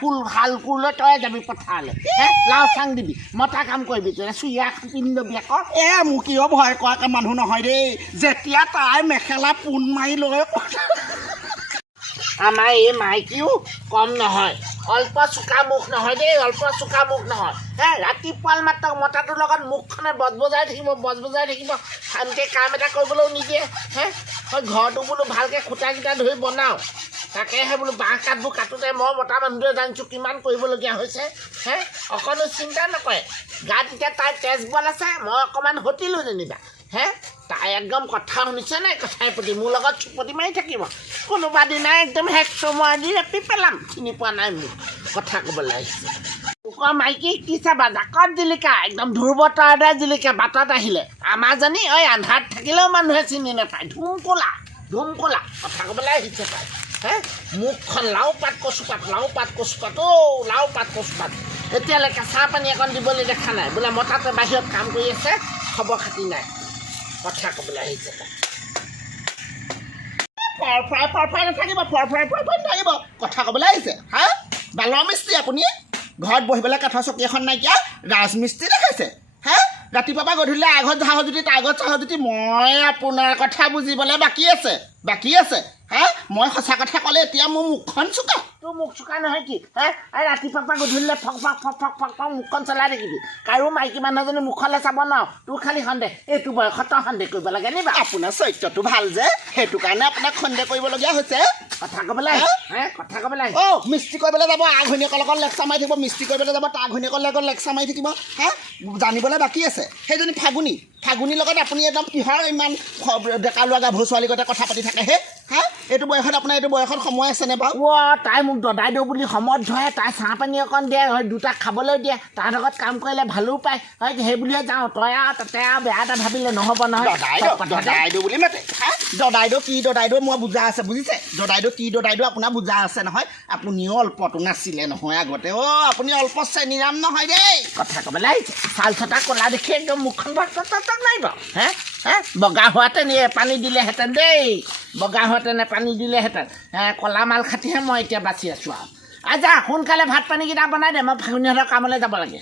ফুল ভালো ফুললৈ তই যাবি পথাৰলৈ। লাও চাং দিবি। মতা কাম কৰিবি তই চুৰিয়া পিন্ধি ল'বি আকৌ। এ, মোক কিয় ভয় কৰাকে মানুহ নহয় দেই। যেতিয়া তাই মেখেলা পোন মাৰি লৈ আমাৰ এই মাইকীও কম নহয়। অল্প চোকা মুখ নহয় দেই, অল্প চোকা মুখ নহয়। হে ৰাতিপুৱা মাত্ৰ মতাটোৰ লগত মুখখনে বজবজাই থাকিব বজবজাই থাকিব। শান্তিয়ে কাম এটা কৰিবলৈও নিদিয়ে। হে ঘৰটো বোলো ভালকৈ খুঁটাকেইটা ধৰি বনাওঁ। তাকেহে বোলো বাঁহ কাঠবোৰ কাটোতে মই মতা মানুহটোৱে জানিছোঁ কিমান কৰিবলগীয়া হৈছে। হে অকণো চিন্তা নকৰে। গাত এতিয়া তাইৰ তেজ বল আছে মই অকণমান সতিলোঁ যেনিবা। হে তাই একদম কথা শুনিছে নাই কথাই প্ৰতি? মোৰ লগত চুপতি মাৰি থাকিব। কোনোবা দিনা একদম হেক চমুৱা দি ৰেপি পেলাম। চিনি পোৱা নাই মোক কথা ক'বলৈ আহিছে। কুকুৰ মাইকী কি চাবা জাকত জিলিকা একদম ধ্ৰুৱ তৰাদা জিলিকা বাটত আহিলে। আমাৰজনী ঐ আন্ধাৰত থাকিলেও মানুহে চিনি নাপায়। ধুম ক'লা ধুম ক'লা কথা ক'বলৈ আহিছে তাই। হে? মুখখন লাও পাত কচু পাত লাও পাত কচু পাত অ' লাও পাত কচু এতিয়ালৈকে চাহ পানী অকণ দিবলৈ দেখা নাই। বোলে মতাতে বাহিৰত কাম কৰি আছে, খবৰ খাতি নাই। কথা ক'বলৈ আহিছে তাই ফৰ, ফৰাই ফৰ, ফৰাই নাথাকিব, ফৰ, ফৰাই ফৰ, ফৰাই নাথাকিব। কথা ক'বলৈ আহিছে। হা? বালৰ মিস্ত্ৰী আপুনি? ঘৰত বহিবলৈ কাঠৰ চকী এখন নাইকিয়া। ৰাজমিস্ত্ৰী দেখাইছে। হে ৰাতিপুৱা পৰা গধূলি আগত চাহ যদি তাৰ আগত চাওঁ যদি, মই আপোনাৰ কথা বুজিবলৈ বাকী আছে বাকী আছে। হা, মই সঁচা কথা ক'লে এতিয়া মোৰ মুখখন চোকা। তোৰ মুখ চোকা নহয় কি? হে? ৰাতিপুৱা পৰা গধূলিলৈ ফক ফক ফক ফক ফক ফক মুখখন চলাই থাকিবি। কাৰো মাইকী মানুহ এজনী মুখলৈ চাব নোৱাৰো। তোৰ খালি সন্দেহ। এইটো বয়সত তই সন্দেহ কৰিব লাগে নি আপোনাৰ চৰিত্ৰটো ভালো যে। সেইটো কাৰণে আপোনাক সন্দেহ কৰিবলগীয়া হৈছে। কথা ক'বলৈ হে? কথা ক'বলৈ অ' মিস্ত্ৰী কৰিবলৈ যাব। আগ ঘৈণীয়েকৰ লগত লেকচাৰ মাৰি থাকিব। মিস্ত্ৰী কৰিবলৈ যাব। তাৰ ঘৈণীয়েকৰ লগত লেকচাৰ মাৰি থাকিব। হা? জানিবলৈ বাকী আছে। সেইজনী ফাগুনী। ফাগুনীৰ লগত আপুনি একদম কিহৰ ইমান ডেকা ল'ৰা গাভৰু ছোৱালীৰ গতে কথা পাতি থাকে হে? হা? এইটো বয়সত আপোনাৰ এইটো বয়সত সময় আছেনে বাৰু? অ' তাই মোক দদাই দিওঁ বুলি সমত ধৰে তাই চাহ পানী অকণ দিয়ে হয় দুটাক খাবলৈ দিয়ে তাৰ লগত কাম কৰিলে ভালো পায় হয় সেই বুলিয়ে যাওঁ তই আৰু তাতে আৰু বেয়া এটা ভাবিলে নহ'ব নহয়। দদাইদেউ। দদাইদেউ বুলি মাতে। হা? দদাইদেউ কি দদাইদেউ মই বুজা আছে বুজিছে? দদাইদেউ কি দদাইদেউ আপোনাৰ বুজা আছে নহয়। আপুনিও অল্পটো নাছিলে নহয় আগতে অ' আপুনি অল্প চেনিৰাম নহয় দেই। কথা ক'বলৈ আহিছে চাল চটা ক'লা দেখি একদম মুখখন বৰ টক টক মাৰিব হে? হে? বগা হোৱাহেঁতেন এই পানী দিলেহেঁতেন দেই। বগা হোৱাহেঁতেনে পানী দিলেহেঁতেন। ক'লা মাল খাটিহে মই এতিয়া বাচি আছোঁ আৰু। আজা সোনকালে ভাত পানীকেইটা বনাই দে মই ফাগুনীহঁতৰ কামলৈ যাব লাগে।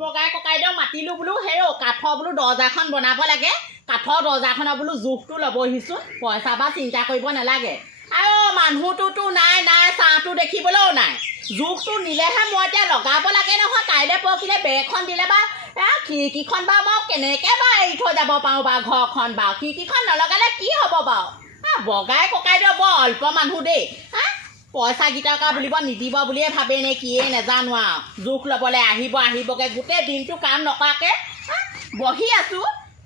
বগাই ককাইদেউ মাতিলো বোলো হেৰ কাঠৰ বোলো দৰ্জাখন বনাব লাগে। কাঠৰ দৰ্জাখনৰ বোলো জোখটো ল'বহিচোন পইচা বা চিন্তা কৰিব নালাগে। আৰু মানুহটোতো নাই নাই চাহটো দেখিবলৈও নাই। জোখটো নিলেহে মই এতিয়া লগাব লাগে নহয় কাইলৈ পৰহিলে বেৰখন দিলে বা খিৰিকীখন বাৰু মই কেনেকৈ বাৰু এৰি থৈ যাব পাৰোঁ বাৰু ঘৰখন বাৰু? খিৰিকীখন নলগালে কি হ'ব বাৰু? বগাই ককাইদেউ বৰ অল্প মানুহ দেই। হা পইচা কেইটকা বুলিব নিদিব বুলিয়ে ভাবে নে কিয়ে নেজানো আৰু জোখ ল'বলৈ আহিব আহিবগে। গোটেই দিনটো কাম নকৰাকে বহি আছো।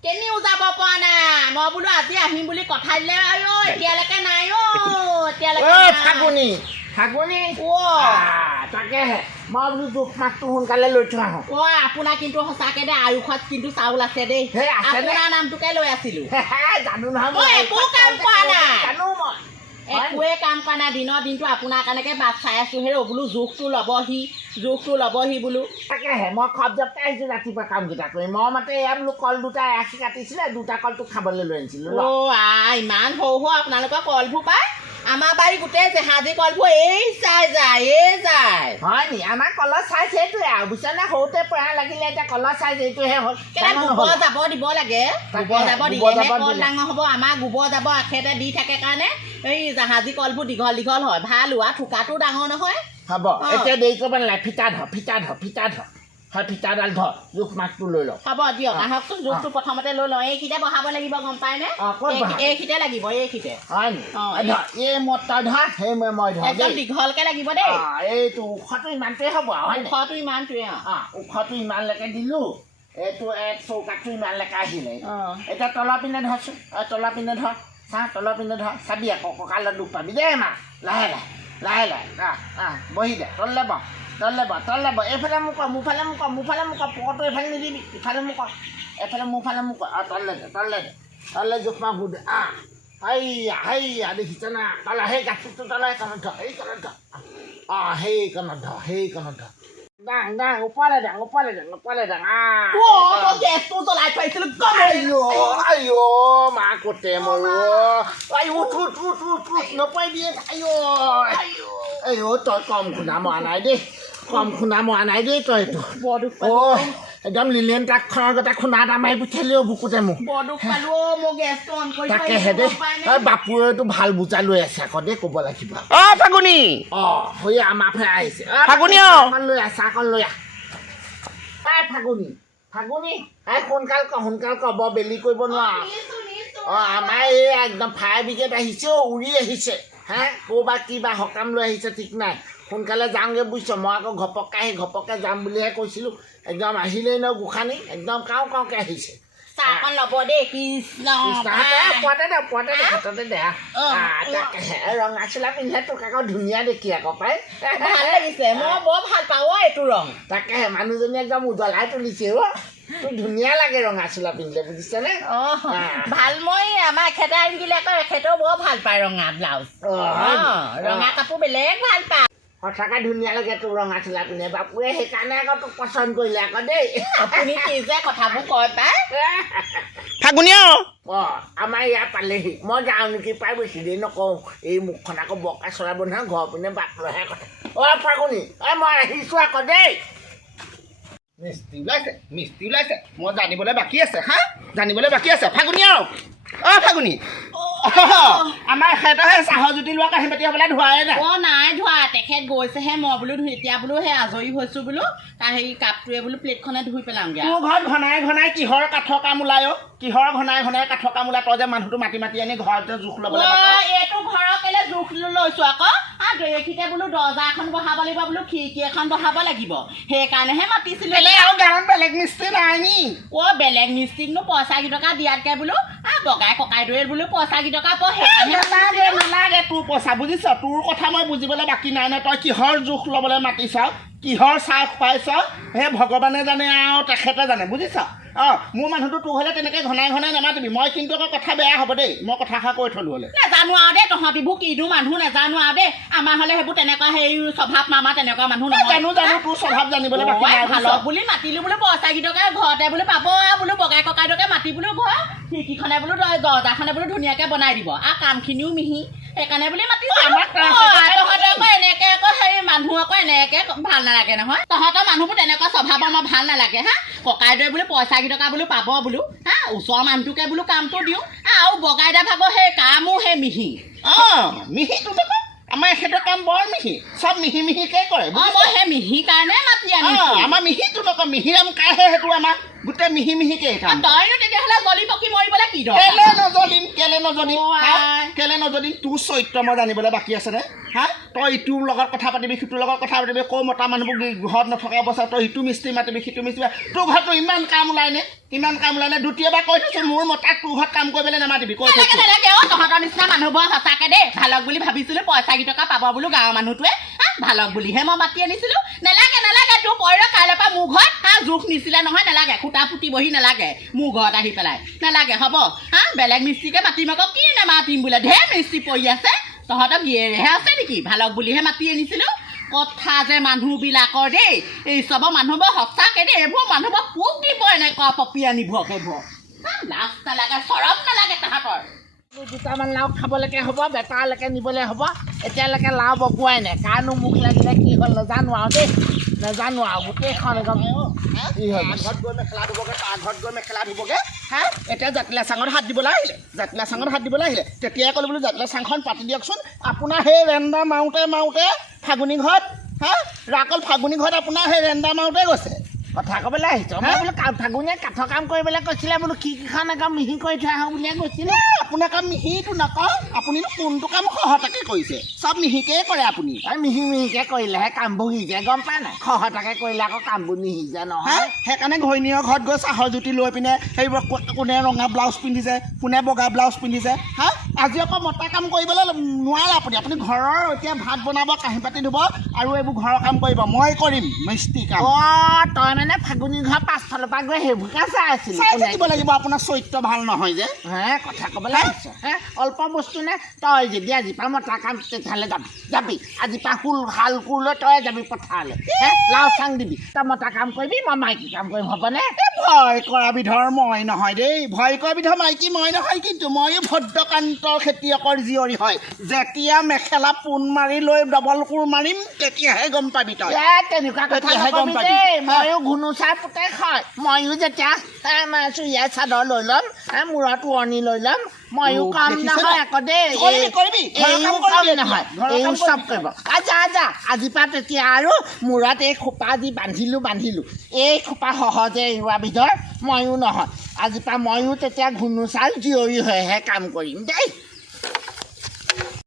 কেনিও যাব পৰা নাই মই বোলো আজি আহিম বুলি কথা দিলে আৰু এতিয়ালৈকে নাই অ' এতিয়ালৈকে নাই। ফাগুনী। ফাগুনী অ' আহ, তাকেহে মই বোলো জোখ মাছটো সোনকালে লৈ থৈ আহোঁ অ' আপোনাক কিন্তু সঁচাকে দেই আয়ুষত কিন্তু চাউল আছে দেই সেই? আপোনাৰ নামটোকে লৈ আছিলো জানো নহয় একো কাম কৰা নাই। জানো মই? একোৱে কাম কৰা নাই দিনৰ দিনটো আপোনাৰ কাৰণেকে বাট চাই আছো হেৰৌ বোলো জোখটো ল'বহি জোখটো ল'বহি বোলো তাকেহে মই খব জপতে আহিছোঁ ৰাতিপুৱা কামকেইটা কৰি মই মতে এয়া বোলো কল দুটা ৰাখি কাটিছিলে দুটা কলটো খাবলৈ লৈ আনিছিলোঁ। অ' আই ইমান সৰু সৰু আপোনালোকৰ কলবোৰ পায় আমাৰ বাৰী গোটেই জেহাজী কলবোৰ এই চাই যায় এই যায়। হয় নি? আমাৰ কলৰ চাইজ সেইটোৱে আৰু। বুজিছানে সৰুতে পৰা লাগিলে এতিয়া কলৰ চাইজ এইটোহে হ'ল। কেলে গোবৰ। যাব দিব লাগে? গোবৰ যাব দিলেহে কল। ডাঙৰ হ'ব। আমাৰ গোবৰ যাব আখেতে দি থাকে কাৰণে এই জাহাজী কলবোৰ দীঘল দীঘল হয়। ভাল হোৱা থোকাটো ডাঙৰ নহয়। হ'ব এতিয়া দেৰি কৰিব নালাগে। ফিটা ধৰ ফিটা ধৰ ফিটা ধৰ। হয় ফিটাডাল ধৰ জোখ মাছটো লৈ লওঁ। হ'ব দিয়ক আহকচোন জোখটো প্ৰথমতে লৈ লওঁ। এইখিতে বহাব লাগিব গম পায়নে বহাম? এইখিতে লাগিব এইখিতে। হয় নি? এই ধৰ এই মই তই ধৰ সেই মই মই ধৰ একদম দীঘলকে লাগিব দেই। এইটো ওখটো ইমানটোৱে হ'ব ওখটো ইমানটোৱে অ। ওখটো ইমানলৈকে দিলোঁ এইটো এক চৌকাটো ইমানলৈকে আহিলে। এতিয়া তলৰ পিনে ধৰচোন তলৰ পিনে ধৰ চা তলৰ পিনে ধৰ চাবি আকৌ কঁকালত দুখ পাবি দেই মা লাহে লাহে। লাহে লাহে আহ আহ বহি দে তললে বহ তললে বহ তললে বহ এইফালে মোক মোফালে মোক মোফালে মোক কৰ পকৰটো এইফালে নিদিবি ইফালে মোক এইফালে মোৰফালে মোক অঁ তললে দে তললে দে তললে জোখ ভূ দে আহ হেইয়া হেইয়া দেখিছ না তলা সেই গাখীৰটো তলে সেইকণত ধৰ সেইকণত ধৰ অঁ সেইকণত ধৰ সেইকণত ধৰ দাং দাং ওপৰলে দাং ওপৰলে দাং ওপৰলে দাং আহ অ, মই গেছটো জ্বলাই থৈছিলো গম আইঅ আইঅ মা কোটে মৰো আই উঠ উঠ উঠ উঠ উঠ নপাই দিয়ে আইঅ এই অ' তই কম খুন্দা মৰা নাই দেই কম খুন্দা মৰা নাই দেই তই এইটো বৰ দুখ অ' পালোঁ একদম লিলিয়ন ট্ৰাকখনৰ আগতে খুন্দা এটা মাৰি পঠিয়ালি অ' বুকুতে মোক। তাকেহে দেই। বাপুৰেতো ভাল বুজাই লৈ আছে আকৌ দেই ক'ব লাগিব। অ ফাগুনি। অঁ হৈ আমাৰ ফালে আহিছে। অ, ফাগুনি অ। লৈ আহ চাহকণ লৈ আহ। ফাগুনি ফাগুনি এই সোনকাল কৰ সোনকাল কৰ বৰ বেলি কৰিব নোৱাৰ। অঁ আমাৰ এই একদম ফায়াৰ ব্ৰিগেড আহিছে অ' উৰি আহিছে। হে ক'ৰবাত কিবা সকাম লৈ আহিছে ঠিক নাই। সোনকালে যাওঁগৈ বুজিছ মই আকৌ ঘপককৈ আহি ঘপককৈ যাম বুলিহে কৈছিলোঁ। একদম আহিলেই ন গোসানী? একদম কাওঁ কাওঁকৈ আহিছে। চাহকণ ল'ব দেই কৃষ্ণ পোৱাতে দে পোৱাতে দে হাততে দে ৰঙা চোলা পিন্ধিলে তোক আকৌ ধুনীয়া দেখি আকৌ পাই ভালো লাগিছে মই বৰ ভালো পাওঁ অ' এইটো ৰং। তাকেহে মানুহজনী একদম উজলাই তুলিছে অ। তোৰ ধুনীয়া লাগে ৰঙা চোলা পিন্ধিলে বুজিছেনে? অঁ ভালো মই আমাৰ এখেতে আনি দিলে আকৌ এখেতেও বৰ ভালো পায় ৰঙা ব্লাউজ। অঁ ৰঙা কাপোৰ বেলেগ ভালো পায়। সঁচাকৈ ধুনীয়া লাগে তোৰ ৰঙা চোলা পিন্ধে বাপুৱে সেইকাৰণে আকৌ তোক পচন্দ কৰিলে আকৌ দেই। আপুনি কি যে কথাবোৰ কয় পায় ফাগুনি অ অ আমাৰ ইয়াত পালেহি। মই যাওঁ নেকি প্ৰায় বেছি দেৰি নকওঁ এই মুখখন আকৌ বকা চৰাব নহয় ঘৰৰ পিনে বাট লৈহে কথা। অ ফাগুনি এই মই আহিছোঁ আকৌ দেই। মিস্ত্ৰী ওলাইছে মিস্ত্ৰী ওলাইছে। মই জানিবলৈ বাকী আছে হা? জানিবলৈ বাকী আছে। ফাগুনি আৰু অ ফাগুনি। আমাৰ এখেতৰহে চাহৰ জুতি লোৱা কাঁহী বাতি হ'বলৈ ধোৱাই নাই। অ' নাই ধোৱা। তেখেত গৈছেহে মই বোলো ধুই এতিয়া বোলো সেই আজৰি হৈছোঁ বোলো। তাৰ হেৰি কাপটোৱে বোলো প্লেটখনে ধুই পেলাওঁগৈ তোৰ ঘৰত ঘনাই ঘনাই কিহৰ কাঠৰ কাম ওলাই অ? কিহৰ ঘনাই ঘনাই কাঠৰ কাম ওলাই তই যে মানুহটো মাতি মাতি আনি ঘৰত জোখ ল'বলৈ এইটো ঘৰৰ কেলে জোখ লৈছোঁ আকৌ? আ গেৰেখিতে বোলো দৰ্জা এখন বহাব লাগিব বোলো খিৰিকী এখন বহাব লাগিব। সেইকাৰণেহে মাতিছিলোঁ। আৰু গাঁৱত বেলেগ মিস্ত্ৰী নাই নি? অ' বেলেগ মিস্ত্ৰীকনো পইচা কেইটকা দিয়াতকৈ বোলো আ বগাই ককাইদেৱে বোলো পইচা কেইটকা নালাগে নালাগে তোৰ পইচা বুজিছ তোৰ কথা মই বুজিবলৈ বাকী নাই নে তই কিহৰ জোখ ল'বলৈ মাতিছ কিহৰ চাহ খুৱাইছ সেই ভগৱানে জানে আৰু তেখেতে জানে বুজিছ? অঁ মোৰ মানুহটো তোৰ হ'লে তেনেকৈ ঘনাই ঘনাই নামাতিবি। মই কিন্তু আকৌ কথা বেয়া হ'ব দেই। মই কথাষাৰ কৈ থলোঁ হ'লে। নেজানো আৰু দেই তহঁতিবোৰ কিনো মানুহ নেজানো আৰু দেই। আমাৰ হ'লে সেইবোৰ তেনেকুৱা হেৰি স্বভাৱ মামা তেনেকুৱা মানুহ নহয়। জানো জানো তোৰ স্বভাৱ জানিবলৈ বাকী নাই? ভালক বুলি মাতিলো বোলো পইচা কেইটকা ঘৰতে বোলো পাব আৰু বোলো বগাই ককাইদেউকে মাতি বোলো ঘৰ। খিৰিকীখনে বোলো দৰ্জাখনে বোলো ধুনীয়াকে বনাই দিব। আৰু কামখিনিও মিহি। সেইকাৰণে বুলি মাতিছো। আমাক অ, তহঁতে- তহঁতে আকৌ এনেকে আকৌ হেৰি মানুহ আকৌ এনেকে ভাল নালাগে নহয়। তহঁতৰ মানুহবোৰ তেনেকুৱা স্বভাৱৰ মই ভাল নালাগে হা? ককাইদেৱে বোলো পইচা কেইটকা বোলো পাব বোলো হা? ওচৰৰ মানুহটোকে বোলো কামটো দিওঁ। আৰু বগাইদা ভাগৰ সেই কামো সেই মিহি। অঁ মিহিটো দেখোন আমাৰ এখেতৰ কাম বৰ মিহি। চব মিহি মিহিকৈ কৰে? মই সেই মিহি কাৰণে মাতি অঁ আনিছো। আমাৰ মিহিটো নকয় মিহিৰাম কাহে সেইটো আমাৰ গোটেই মিহি মিহিকৈ কাম তইনো তেতিয়াহ'লে জ্বলি পকি মৰিবলৈ কি কেলে নজ্বলিম কেলে নজ্বলিম? আই। কেলে নজ্বলিম তোৰ চৰিত্ৰ মই জানিবলৈ বাকী আছেনে হা? তই ইটোৰ লগত কথা পাতিবি সিটোৰ লগত কথা পাতিবি কৈ মতা মানুহবোৰ ঘৰত নথকা অৱস্থাত তই ইটো মিস্ত্ৰী মাতিবি সিটো মিস্ত্ৰী মাতিবি। তোৰ ঘৰততো ইমান কাম ওলাইনে ইমান কাম ওলাইনে দ্বিতীয়বাৰ কৈ থৈছোঁ মোৰ মতাক তোৰ ঘৰত কাম কৰিবলৈ নামাতিবি কৈ থৈছোঁ। মানুহবোৰ সঁচাকে দেই। ভালক বুলি ভাবিছিলো পইচা কেইটকা পাব বোলো গাঁৱৰ মানুহটোৱে। ভালক বুলিহে মই মাতি আনিছিলো। নালাগে নালাগে তোৰ পইৰ কাইলৈৰ পৰা মোৰ ঘৰত হা জোখ নিছিলে নহয় নালাগে। খুটা পুতিবহি নালাগে মোৰ ঘৰত আহি পেলাই। নালাগে হ'ব। হা বেলেগ মিস্ত্ৰীকে মাতিম আকৌ কি নামাতিম বোলে? ঢেৰ মিস্ত্ৰী পৰি আছে। তহঁতৰ গিয়েৰেহে আছে নেকি? ভালক বুলিহে মাতি আনিছিলো। কথা যে মানুহবিলাকৰ দেই এই চবৰ মানুহবোৰ সঁচাকে দেই এইবোৰ মানুহবোৰ পোক দিব এনেকুৱা পপি আনিব লাজ নালাগে চৰম নালাগে তাহাঁতৰ। দুটামান লাও খাবলৈকে হ'ব বেটাৰলৈকে নিবলৈ হ'ব। এতিয়ালৈকে লাও বগোৱাই নাই। কাৰণো মুখ লাগিলে কি হ'ল নাজানো আৰু দেই। নাজানো আৰু গোটেইখন একদম। কি হ'ল? ঘৰত গৈ মেখেলা ধুবগৈ তাৰ ঘৰত গৈ মেখেলা ধুবগৈ? হা? এতিয়া জাতিলা চাঙত হাত দিবলৈ আহিলে। জাতিলা চাঙত হাত দিবলৈ আহিলে। তেতিয়াই ক'লো বোলো জাতিলা চাংখন পাতি দিয়কচোন। আপোনাৰ সেই ৰেন্দা মাৰোঁতে মাৰোঁতে ফাগুনী ঘৰত হা? ৰাকল ফাগুনী ঘৰত আপোনাৰ সেই ৰেন্দা মাৰোঁতে গৈছে। কথা ক'বলৈ আহিছ মই বোলো কা- ফাগুনীয়ে কাঠৰ কাম কৰিবলৈ কৈছিলে বোলো কি কিখন একদম মিহি কৰি থৈ আহোঁ বুলিয়ে কৈছিলে। এ, আপোনাৰ কাম মিহিটো নকওঁ আপুনিনো কোনটো কাম সহজতে কৰিছে? চব মিহিকেই কৰে আপুনি। মিহি মিহিকৈ কৰিলেহে কামবোৰ সিজে গম পাই নাই? খহটাকৈ কৰিলে আকৌ কামবোৰ নিসিজে হা নহয়। সেইকাৰণে ঘৈণীয়েৰ ঘৰত গৈ চাহৰ জুতি লৈ পিনে সেইবোৰ কোনে ৰঙা ব্লাউজ পিন্ধিছে কোনে বগা ব্লাউজ পিন্ধিছে হা? আজি আকৌ মতা কাম কৰিবলৈ নোৱাৰে আপুনি। আপুনি ঘৰৰ এতিয়া ভাত বনাব কাঁহী পাতি ধুব আৰু এইবোৰ ঘৰৰ কাম কৰিব। মই কৰিম মিস্ত্ৰী কাম। অ' তই মানে ফাগুনী ঘৰ পাছফালৰ পৰা গৈ সেইবোৰকে চাই আছিলো চাই থাকিব লাগিব আপোনাৰ চৰিত্ৰ ভাল নহয় যে। হে কথা ক'বলৈ হে? অল্প বস্তু নে? তই যদি আজিৰ পৰা মতা কাম তেতিয়াহ'লে যাবি। যাবি। আজিৰ পৰা শুল শাল কোৰ লৈ তই যাবি পথাৰলৈ। হে লাও চাং দিবি। তই মতা কাম কৰিবি মই মাইকী কাম কৰিম হ'বনে? ভয় কৰা বিধৰ মই নহয় দেই। ভয় কৰা বিধৰ মাইকী মই নহয় কিন্তু ময়ো ভদ্ৰকান্তৰ খেতিয়কৰ জীয়ৰী হয়। যেতিয়া মেখেলা পোন মাৰি লৈ ডবল কোৰ মাৰিম তেতিয়াহে গম পাবি তই। এ তেনেকুৱা কথা তেতিয়াহে গম পাবি। ময়ো ঘুনুচাৰ পুতেক হয় ময়ো যেতিয়া চুৰিয়া চাদৰ লৈ ল'ম মূৰত উৰণি লৈ ল'ম ময়ো কাম নহয়? আকৌ দেই এইও কাম। নহয় এইও চব কৰিবি। কৰিব আ, যা যা আজিৰ পৰা তেতিয়া আৰু মূৰত এই খোপা দি বান্ধিলোঁ বান্ধিলোঁ এই খোপা সহজে এৰুৱা বিধৰ ময়ো নহয় আজিৰ পৰা ময়ো তেতিয়া ঘুনুচাৰ জীয়ৰী হৈহে কাম কৰিম দেই